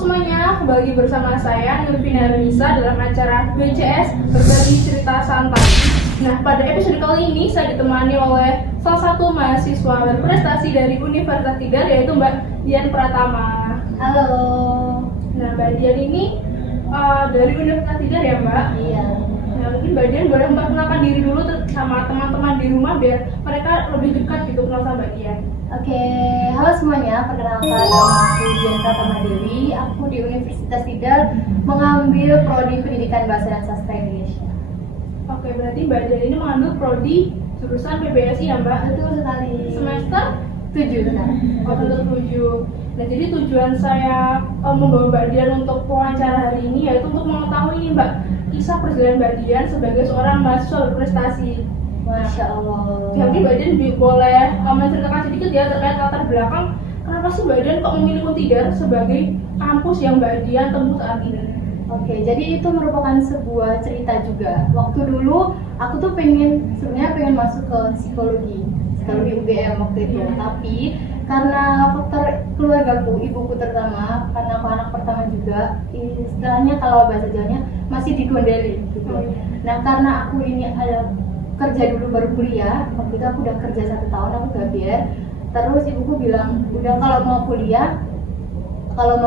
semuanya, kembali lagi bersama saya Nurvina Nisa dalam acara BCS Berbagi Cerita Santai. Nah, pada episode kali ini saya ditemani oleh salah satu mahasiswa berprestasi dari Universitas Tidar, yaitu Mbak Dian Pratama. Halo. Nah, Mbak Dian ini dari Universitas Tidar ya, Mbak? Iya. Nah, mungkin Mbak Dian boleh memperkenalkan diri dulu sama teman-teman di rumah biar mereka lebih dekat gitu kenal sama Mbak Dian. Oke, halo semuanya. Perkenalkan, nama aku Dian Pratama Dewi. Aku di Universitas Tidar mengambil prodi Pendidikan Bahasa dan Sastra Indonesia. Oke, berarti Mbak Dian ini mengambil prodi jurusan PBSI ya, Mbak? Betul sekali. Semester 7 sekarang. semester 7. Nah, jadi tujuan saya membawa Mbak Dian untuk wawancara hari ini yaitu untuk mengetahui nih Mbak kisah perjalanan Mbak Dian sebagai seorang mahasiswa berprestasi. Masya Allah. Jadi Mbak Dian boleh menceritakan sedikit ya terkait latar belakang kenapa sih Mbak Dian kok memilih Tidar sebagai kampus yang Mbak Dian tempuh saat ini? Oke, jadi itu merupakan sebuah cerita juga. Waktu dulu aku tuh sebenarnya pengen masuk ke psikologi UGM waktu itu. Tapi karena faktor keluargaku, ibuku terutama, karena aku anak pertama juga, istilahnya kalau bahasa Jawanya masih digondeli gitu. Nah, karena aku ini ada kerja dulu baru kuliah, waktu itu aku udah kerja 1 tahun, aku gabiar. Terus ibuku bilang, udah kalau mau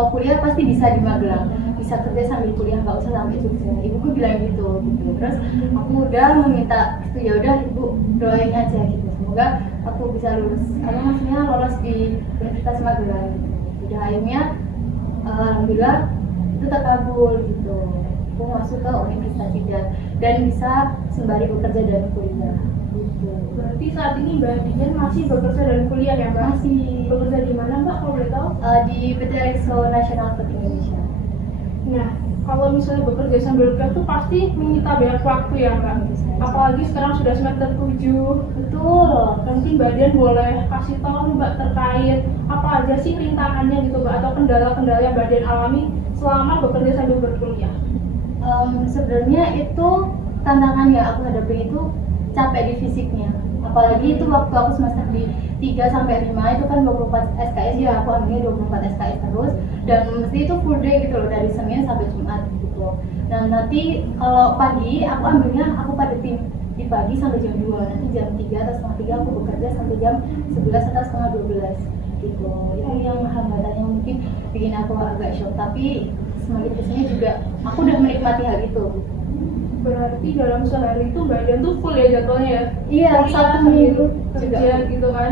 kuliah pasti bisa di Magelang, bisa kerja sambil kuliah, nggak usah sampai Jogja. Ibuku bilang gitu. Terus aku udah meminta itu, ya udah ibu doain aja gitu, semoga aku bisa lulus, karena maksudnya lolos di Universitas Magelang. Udah akhirnya alhamdulillah itu terkabul gitu. Aku masuk ke Universitas Tidar dan bisa sembari bekerja dan kuliah gitu. Berarti saat ini Mbak Dian masih bekerja dan kuliah ya Mbak? Masih Bekerja di mana Mbak kalau boleh tahu? di PT Exo National Food Indonesia. Nah, kalau misalnya bekerja sambil kuliah tuh pasti menyita banyak waktu ya Mbak? Apalagi sekarang sudah semester 7. Betul. Nanti Mbak Dian boleh kasih tahu Mbak terkait apa aja sih rintangannya gitu Mbak, atau kendala-kendala yang Mbak Dian alami selama bekerja sambil berkuliah? Sebenarnya itu tantangan yang aku hadapi itu capek di fisiknya. Apalagi itu waktu aku semester di 3 sampai 5 itu kan 24 SKS ya, aku ambilnya 24 SKS terus dan mesti itu full day gitu loh, dari Senin sampai Jumat gitu. Nah, nanti kalau pagi aku padetin di pagi sampai jam 2, nanti jam 3 atau setengah 3 aku bekerja sampai jam 11 atau setengah 12 gitu. Itu yang hambatan yang mungkin bikin aku agak shock, tapi semakin kesini juga aku udah menikmati hal itu. Berarti dalam sehari itu Mbak Dian tuh full ya jadwalnya ya? Iya, Kuliah, Sabtu sambil Minggu kerja juga. gitu kan?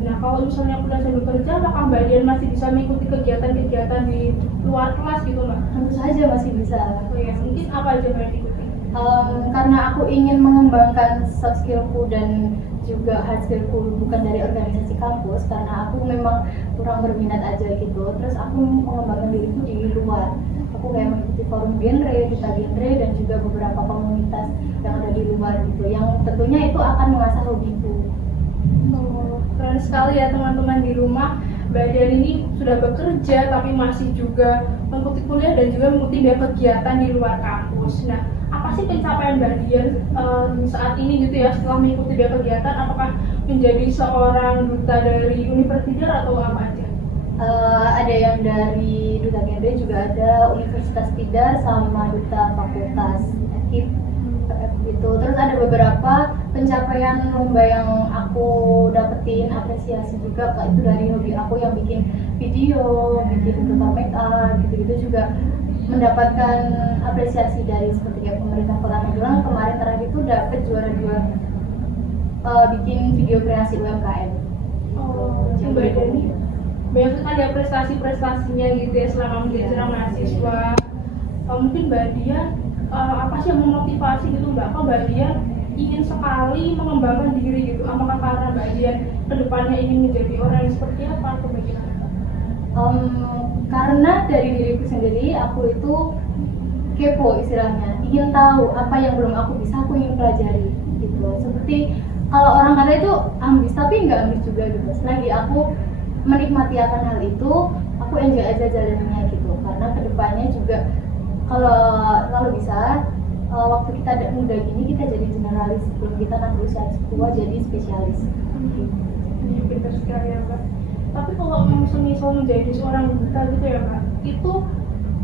Nah, kalau misalnya kuliah sambil kerja, apakah Mbak Dian masih bisa mengikuti kegiatan-kegiatan di luar kelas gitu Mbak? Tentu saja masih bisa. Oh ya, mungkin apa aja Mbak yang diikuti? Karena aku ingin mengembangkan soft skillku dan juga hard skillku bukan dari organisasi kampus, karena aku memang kurang berminat aja gitu. Terus aku mengembangkan diriku di luar. Aku kayak mengikuti forum genre, duta genre, dan juga beberapa komunitas yang ada di luar gitu, yang tentunya itu akan mengasah hobiku. Oh, keren sekali ya teman-teman di rumah. Mbak Dian ini sudah bekerja tapi masih juga mengikuti kuliah dan juga mengikuti kegiatan di luar kampus. Nah, apa sih pencapaian Mbak Dian saat ini gitu ya setelah mengikuti kegiatan? Apakah menjadi seorang duta dari Universitas atau apa aja? Ada yang dari duta genre, juga ada Universitas Tidar sama duta fakultas FKIP gitu. Terus ada beberapa pencapaian lomba yang aku dapetin apresiasi juga, itu dari hobi aku yang bikin video, bikin tutorial make up gitu-gitu, juga mendapatkan apresiasi dari seperti kayak pemerintah Kota Magelang. Kemarin terakhir itu dapet juara 2 bikin video kreasi UMKM. Oh, Mbak Dian ini banyak sekali ya prestasi-prestasinya gitu ya selama menjadi seorang mahasiswa. Mungkin Mbak Dian apa sih yang memotivasi gitu Mbak? Kok Mbak Dian ingin sekali mengembangkan diri gitu? Apakah karena Mbak Dian kedepannya ingin menjadi orang yang seperti apa atau bagaimana? Karena dari diriku sendiri, aku itu kepo istilahnya, ingin tahu apa yang belum aku bisa, aku ingin pelajari gitu. Seperti kalau orang kata itu ambis, tapi nggak ambis juga gitu. Selagi aku menikmati akan hal itu, aku enjoy aja jalannya gitu. Karena kedepannya juga kalau bisa waktu kita muda gini kita jadi generalis, sebelum kita nanti usia tua jadi spesialis. Iya, pintar sekali ya Mbak. Tapi kalau misalnya menjadi seorang duta gitu ya Mbak, itu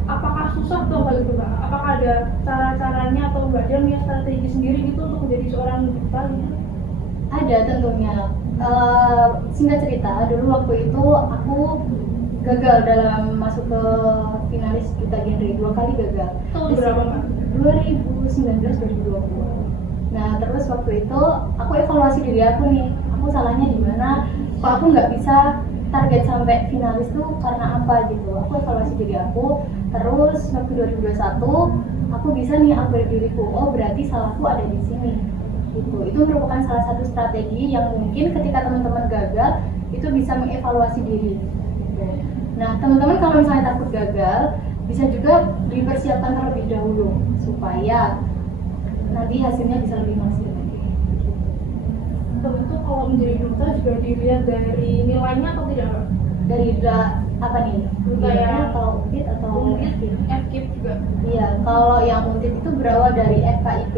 apakah susah tuh kalau gitu Mbak? Apakah ada cara-caranya atau Mbak Dian punya strategi sendiri gitu untuk menjadi seorang duta gitu? Ada tentunya. Singkat cerita, dulu waktu itu aku gagal dalam masuk ke finalis duta genre, 2 kali gagal. Tahun berapa Mbak? 2019 2020. Nah terus waktu itu aku evaluasi diri aku nih, aku salahnya di mana, kok aku nggak bisa target sampai finalis tuh karena apa gitu. Aku evaluasi diri aku, terus waktu 2021 aku bisa nih upgrade diriku, oh berarti salahku ada di sini gitu. Itu merupakan salah satu strategi yang mungkin ketika teman-teman gagal itu bisa mengevaluasi diri gitu. Nah teman-teman kalau misalnya takut gagal, bisa juga dipersiapkan terlebih dahulu supaya nanti hasilnya bisa lebih maksimal. Tentu kalau menjadi duta juga dilihat dari nilainya atau tidak Mbak? Dari apa nih? Duta yang kalau UNTID atau FKIP? FKIP juga. Iya, kalau yang UNTID itu berawal dari FKIP.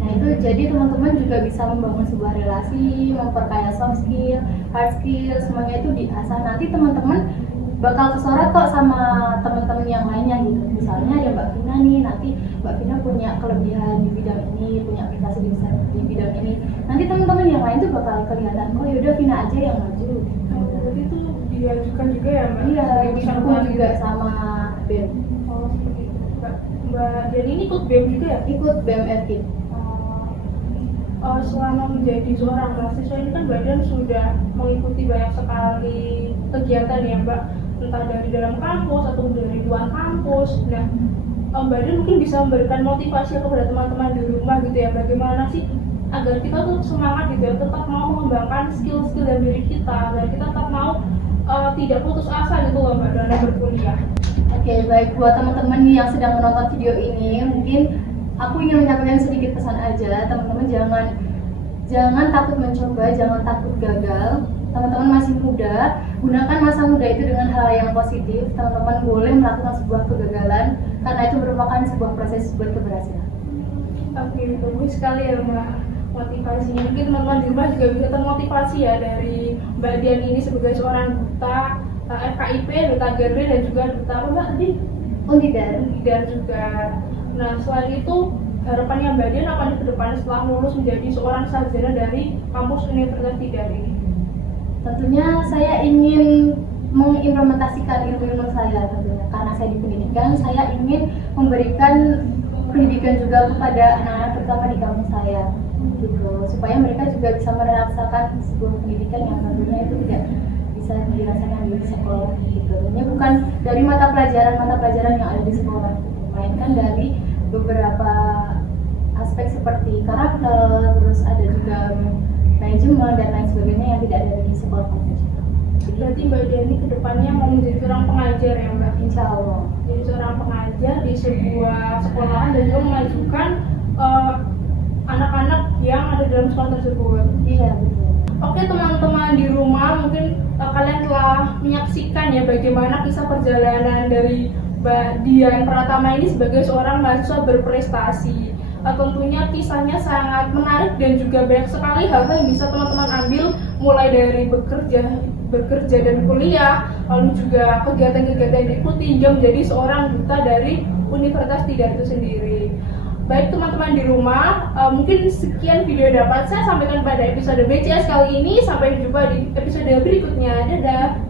Nah itu jadi teman-teman juga bisa membangun sebuah relasi, memperkaya soft skill, hard skill, semuanya itu diasah. Nanti teman-teman bakal kesorot kok sama teman-teman yang lainnya gitu. Misalnya ada Mbak Vina nih, nanti Mbak Vina punya kelebihan di bidang ini, punya prestasi di bidang ini. Nanti teman-teman yang lain tuh bakal kelihatan, oh yaudah Vina aja yang maju. Berarti itu diajukan juga ya Mbak? Iya, Sebagai didukung peserta juga gitu. sama BEM. Oh seperti itu. Mbak Dian ini ikut BEM juga ya? Ikut BEM FKIP. Selama menjadi seorang mahasiswa ini kan Mbak Dian sudah mengikuti banyak sekali kegiatan ya Mbak, entah dari dalam kampus atau dari luar kampus. Nah, Mbak Dian mungkin bisa memberikan motivasi kepada teman-teman di rumah gitu ya, bagaimana sih agar kita tuh semangat gitu ya, tetap mau mengembangkan skill-skill dari diri kita, agar kita tetap mau tidak putus asa gitu loh Mbak dalam berkuliah. Oke, baik buat teman-teman yang sedang menonton video ini, mungkin aku ingin menyampaikan sedikit pesan aja. Teman-teman jangan takut mencoba, jangan takut gagal. Teman-teman masih muda, gunakan masa muda itu dengan hal yang positif. Teman-teman boleh melakukan sebuah kegagalan karena itu merupakan sebuah proses buat keberhasilan. Oke, bagus sekali ya Mbak motivasinya. Mungkin teman-teman di rumah juga bisa termotivasi ya dari Mbak Dian ini sebagai seorang duta FKIP, duta genre dan juga duta apa Mbak tadi? Unidar juga. Nah selain itu harapannya Mbak Dian apa nih ke depan setelah lulus menjadi seorang sarjana dari kampus Universitas Tidar ini? Tentunya saya ingin mengimplementasikan ilmu saya tentunya. Karena saya di pendidikan, saya ingin memberikan pendidikan juga kepada anak-anak terutama di kampus saya gitu, supaya mereka juga bisa merasakan sebuah pendidikan yang tentunya itu tidak bisa dirasakan di sekolah gitu. Ini bukan dari mata pelajaran yang ada di sekolah, melainkan dari beberapa aspek seperti karakter, terus ada juga manajemen dan lain sebagainya yang tidak ada di sekolah konvensional. Berarti Mbak Dian ini kedepannya mau menjadi seorang pengajar ya Mbak? Insya Allah. Jadi seorang pengajar di sebuah sekolahan dan juga memajukan anak-anak yang ada dalam sekolah tersebut. Iya betul. Oke teman-teman di rumah, mungkin kalian telah menyaksikan ya bagaimana kisah perjalanan dari Mbak Dian Pratama ini sebagai seorang mahasiswa berprestasi. Tentunya kisahnya sangat menarik dan juga banyak sekali hal-hal yang bisa teman-teman ambil mulai dari bekerja dan kuliah, lalu juga kegiatan-kegiatan yang diikuti hingga menjadi seorang duta dari Universitas Tidar itu sendiri. Baik teman-teman di rumah, mungkin sekian video dapat saya sampaikan pada episode BCS kali ini. Sampai jumpa di episode berikutnya. Dadah.